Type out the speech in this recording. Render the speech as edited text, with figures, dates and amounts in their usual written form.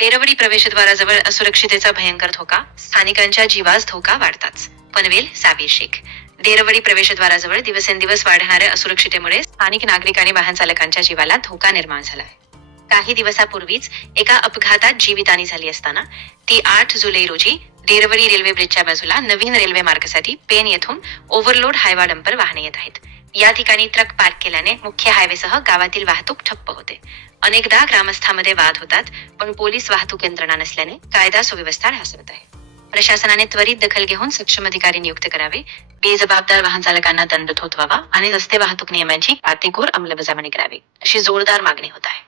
तेरवडी प्रवेशद्वाराजवळ असुरक्षितेचा भयंकर धोका, स्थानिकांच्या जीवास धोका वाढताच. पनवेल साबीर शेख. देरवडी प्रवेशद्वाराजवळ दिवसेंदिवस वाढणाऱ्या असुरक्षितेमुळे स्थानिक नागरिक आणि वाहन चालकांच्या जीवाला धोका निर्माण झालाय. काही दिवसापूर्वीच एका अपघातात जीवितहानी झाली असताना ती 8 जुलै रोजी देरवडी रेल्वे ब्रिजच्या बाजूला नवीन रेल्वे मार्गासाठी पेन येथून ओव्हरलोड हायवा डंपर वाहने येत आहेत. या ठिकाणी ट्रक पार्क केल्याने मुख्य हायवेसह गावातील वाहतूक ठप्प होते. अनेकदा ग्रामस्थांमध्ये वाद होतात, पण पोलीस वाहतूक यंत्रणा नसल्याने कायदा सुव्यवस्था ढासळत आहे. प्रशासनाने त्वरित दखल घेऊन सक्षम अधिकारी नियुक्त करावे, बेजबाबदार वाहन चालकांना दंड ठोठवावा आणि रस्ते वाहतूक नियमांची काटेकोर अंमलबजावणी करावी, अशी जोरदार मागणी होत आहे.